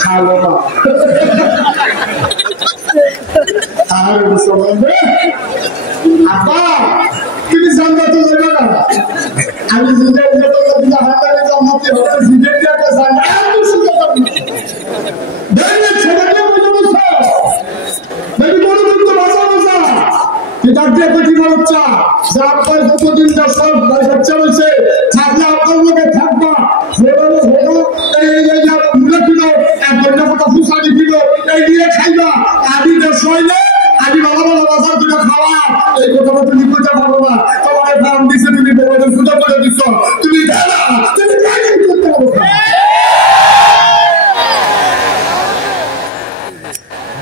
খালো না আর আপা তুমি জানতে তো যাবে না আমি হাতারে জামাতে হবে জিদের একটা জানা আমি শুনতে পারি দেখলে ছেলেকে বুঝে বুঝছো দেখি বড় কিন্তু বাঁচা বাঁচা এটা দিয়ে কি বাচ্চা যা আপনার কতদিন যা সব বাচ্চা হয়েছে থাকলে আপনার লোকে থাকবা এই কিলো এক ঘন্টা কথা ফুসানি কিলো এই দিয়ে খাইবা আদি দেশ হইলে আদি ভালো ভালো বাজার করে খাওয়া এই কথা তুমি করতে পারবো না তোমার ফার্ম দিছে তুমি বড় ফুটা করে দিচ্ছ তুমি তুমি করতে পারবো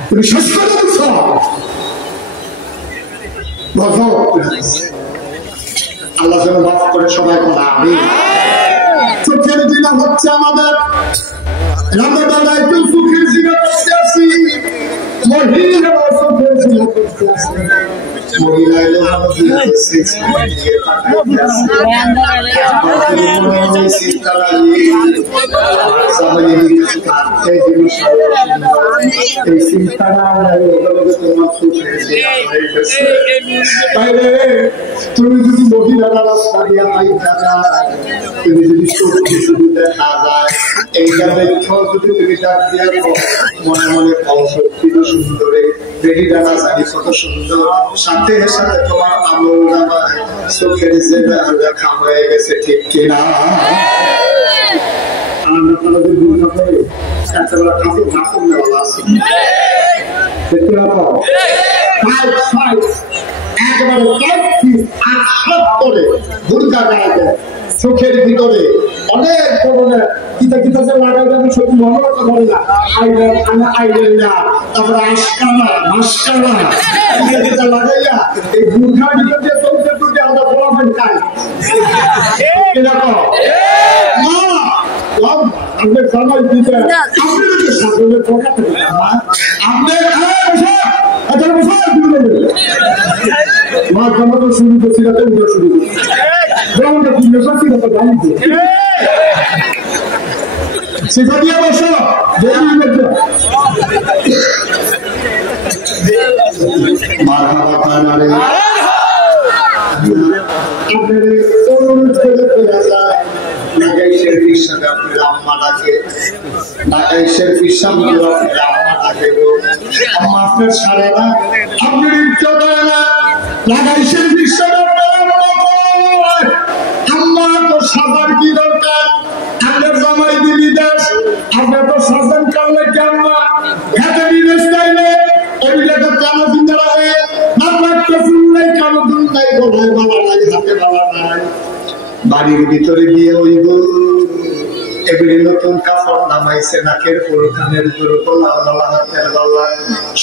তুমি শেষ করে দিচ্ছ আল্লাহ যেন মাফ করে সবাই কোনা আমি চোখের জিনা হচ্ছে আমাদের রামদাদাই তো চোখের জিনা করতে আসি মহিলা চোখের জিনা করতে আসি মহিলা এলো আমাদের তুমি যদি মহিলারা সারিয়া পাই দাদা তুমি যদি চোখে শুধু দেখা যায় এইটা দেখো যদি তুমি ডাক দিয়া মনে মনে ফল সত্যি সুন্দরে বেরি ডানা জানি কত সুন্দর সাথে সাথে তোমার আমল নামায় চোখের যে দেখা হয়ে গেছে ঠিক কিনা আপনাদের ভুল করে একটা ঠাকুর ঠাকুর নেওয়া আছে দেখতে পাবো একেবারে দুর্গা গায়ে চোখের ভিতরে অনেক ধরনের কিতা কিতা যে লাগাইলে আমি সত্যি মনে করতে পারি না আইলেন্ডার তারপরে আশকানা মাসকানা কিতা লাগাইয়া এই দুর্গার ভিতর দিয়ে চলতে চলতে আমরা ফলাফল খাই কিরকম আপনি জামাই দিতে আপনি যদি সাগরের পকাতে আপনি মা জামাতো শুরু করছি না তো শুরু করছি গ্রামটা কিনে সত্যি কথা জানিছে সেটা দিয়ে বসো অনুরোধ করে ফেরা যায় ঢাকায় শেরফির সাথে আপনার আম্মা ডাকে ঢাকায় শেরফির সামনে আপনার আম্মা ডাকে আম্মা আপনার সারে না আপনার ইচ্ছা দেয় না ঢাকায় শেরফির সাথে আম্মা তো সাজার কি দরকার আপনার জামাই দিলি দেশ আপনার তো শাসন করলে কেমন হাতে বিদেশ চাইলে ওইটা তো কেন চিন্তা রাখে আপনার তো শুনলেই কেন দুর্নাই গলায় বালা নাই হাতে বালা নাই বাড়ির ভিতরে গিয়ে ওইব এবারে নতুন কাপড় নামাইছে নাকের পুরো কানের পুরো গলা গলা হাতের গলা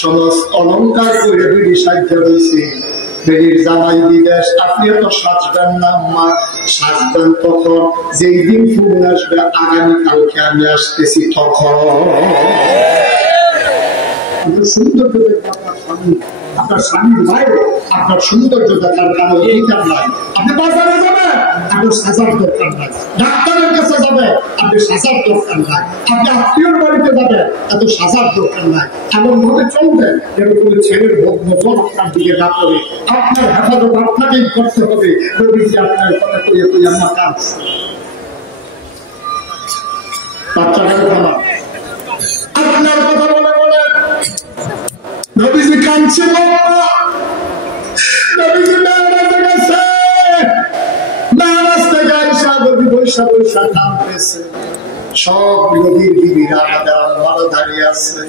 সমস্ত অলঙ্কার করে বিড়ি সাহায্য রয়েছে বেরির জামাই বিদেশ আপনি তো সাজবেন না মা সাজবেন তখন যেই দিন ফুল আসবে আগামীকালকে আমি আসতেছি তখন সুন্দর করে আপনার স্বামী আপনার স্বামীর বাইরে আপনার সৌন্দর্য দেখার কারণ অধিকার নাই আপনি বাজারে যাবেন আপনার সাজার দরকার নাই ডাক্তারের কাছে যাবে আপনি সাজার দরকার নাই আপনি আত্মীয়র বাড়িতে যাবেন এত সাজার দরকার নাই এমন ভাবে চলবেন যেন কোনো ছেলের নজর আপনার দিকে না পড়ে আপনার হেফাজত আপনাকেই করতে হবে রবিজি আপনার কথা কইয়ে কই আমার কাজ বাচ্চাদের খাবার আপনার কথা বলে বলে নবীজি কাঁদছে নবীজি মেরাজে গেছে মেরাজ থেকে আয়েশা নবী বৈশা বৈশা কাঁদতেছে সব নবীর বিবিরা আমাদের আম্মারা দাঁড়িয়ে আছে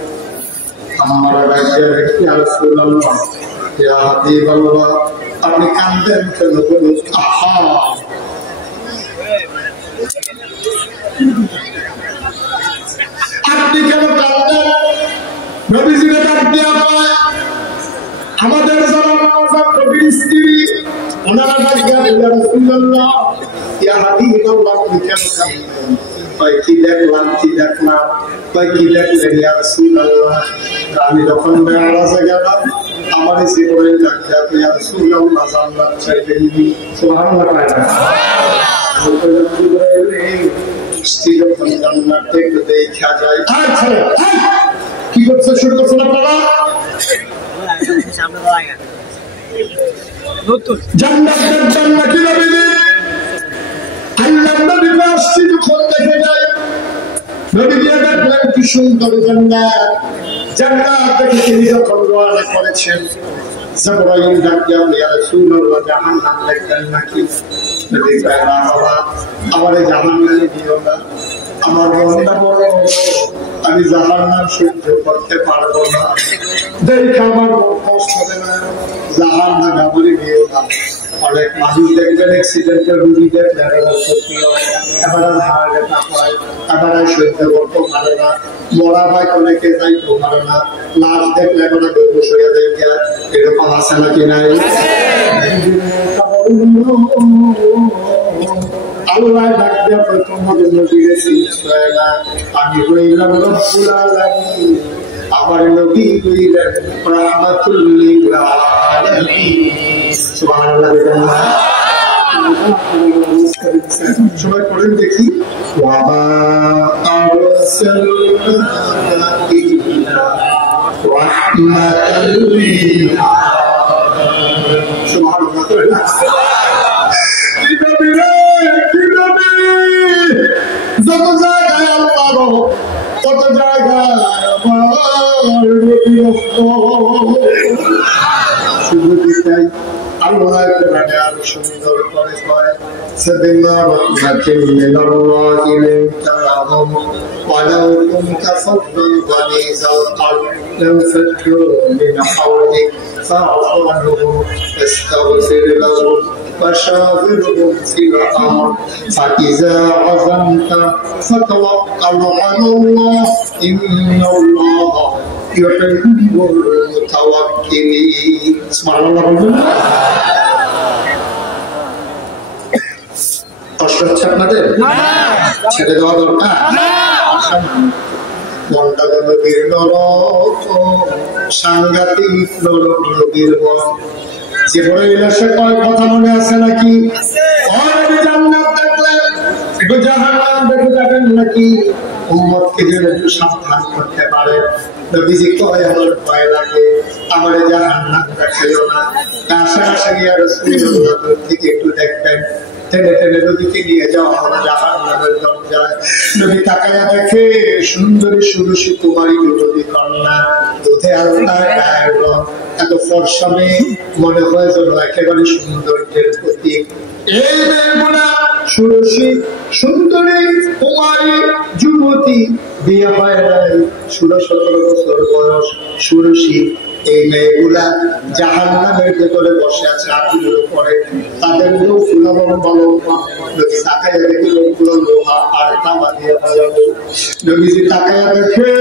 আম্মারা দাঁড়িয়ে রেখে ইয়া রাসূলুল্লাহ ইয়া হাবিবাল্লাহ আপনি কাঁদবেন কেন বলুন আহা আপনি কেন কাঁদবেন নবীজিকে ডাক দিয়া পায় আমাদের যারা নবীর স্ত্রী ওনারা ডাক দিয়া ইয়া রাসূলুল্লাহ ইয়া হাবিবাল্লাহ আপনি কেন কাঁদবেন ভাই কি দেখলাম ভাই কি দেখলেন ইয়া রাসূলুল্লাহ আমি যখন মেরাজে গেলাম আমার জীবনের ডাক দিয়া ইয়া রাসূলুল্লাহ জান্নাত চাইলেন সুবহানাল্লাহ কি করছে শুরু করছেন আপনারা? জান্নাতের জান্নাত কি নবীজি আল্লাহর নবী আসছে যখন দেখে যায় নবীজি দেখলেন কি সুন্দর জান্নাত। জান্নাত দেখে তিনি যখন রওনা করেছেন জিবরাইল ডাক দিয়া ইয়া রাসূলুল্লাহ জাহান্নাম দেখলেন নাকি? নবী কয় না বাবা আমার জাহান্নামে দিও না, আমার মনটা বড়, আমি জাহান্নাম সহ্য করতে পারবো না, দেখে আমার মন কষ্ট হবে না, জাহান্নাম আমারে দিও না। অনেক মানুষ দেখবেন অ্যাক্সিডেন্টে রুগী দেখলেন এবার হার্ট অ্যাটাক হয়, এবার সহ্য করতে পারে না, মরা হয় অনেকে যাইতে পারে না, লাশ দেখলে এবার বেহুশ হয়ে যায়, এরকম আছে নাকি নাই? আল্লাহ ডাক দিয়া তোমাদের নবী চিনছয় না, আমি হইলাম রব্বুল আলামিন, আমার নবী হইলেন রাহমাতুল লিল আলামিন। সুবহানাল্লাহ। সবাই পড়েন দেখি। ওয়া মা আরসালনাকা ইল্লা রাহমাতাল লিল আলামিন। সুবহানাল্লাহ। যত জায়গায় আল্লাহ তত জায়গায় শুধু দিতাই আল্লাহ কোরআনে আরো সুন্দর করে কয় সাবিল্লা রাহমাতিল লিল্লাহি লিনতারাহুম ওয়ালাউ কুনতা ফাদদান গালিজাল কলব লাম ফাদদু মিন হাওলিক ফাআফু আনহুম ফাস্তাগফির লাহুম وشاورهم في الأمر فإذا عزمت فتوكل على الله إن الله يحب المتوكلين. سبحان الله. কষ্ট হচ্ছে আপনাদের? ছেড়ে দেওয়া দরকার? মনটা নবীর নরম, সাংঘাতিক নরম নবীর মন। জিবরাইল এসে কয় কথা মনে আছে নাকি? জান্নাত দেখলেন, একটু জাহান্নাম দেখে যাবেন নাকি? উম্মতকে যেন একটু সাবধান করতে পারে। নবীজি কয় আমার ভয় লাগে, আমার জাহান্নাম দেখাইও না, আশেপাশে গিয়ে রাসূলুল্লাহ থেকে একটু দেখবেন, টেনে টেনে নদীকে নিয়ে যাওয়া হবে জাহান্নামের দরজায়। নবী তাকায়া দেখে সুন্দরী সুরসী কুমারী যুবতী কন্যা, দুধে আল্লাহ গায়ের রং, এত ফর্সা মেয়ে, মনে হয় যেন একেবারে সৌন্দর্যের প্রতীক। এই মেয়েগুলা সুরসী সুন্দরী কুমারী যুবতী, বিয়ে হয় নাই, 16-17 বছর বয়স, সুরসী। এই মেয়েগুলা জাহান্নামের ভেতরে বসে আছে আগুনের উপরে, তাদের লোক লম্বা লম্বা। নবী তাকায়া দেখে লোকগুলো লোহা আর তামা দিয়ে বানানো। নবীজি তাকায়া দেখে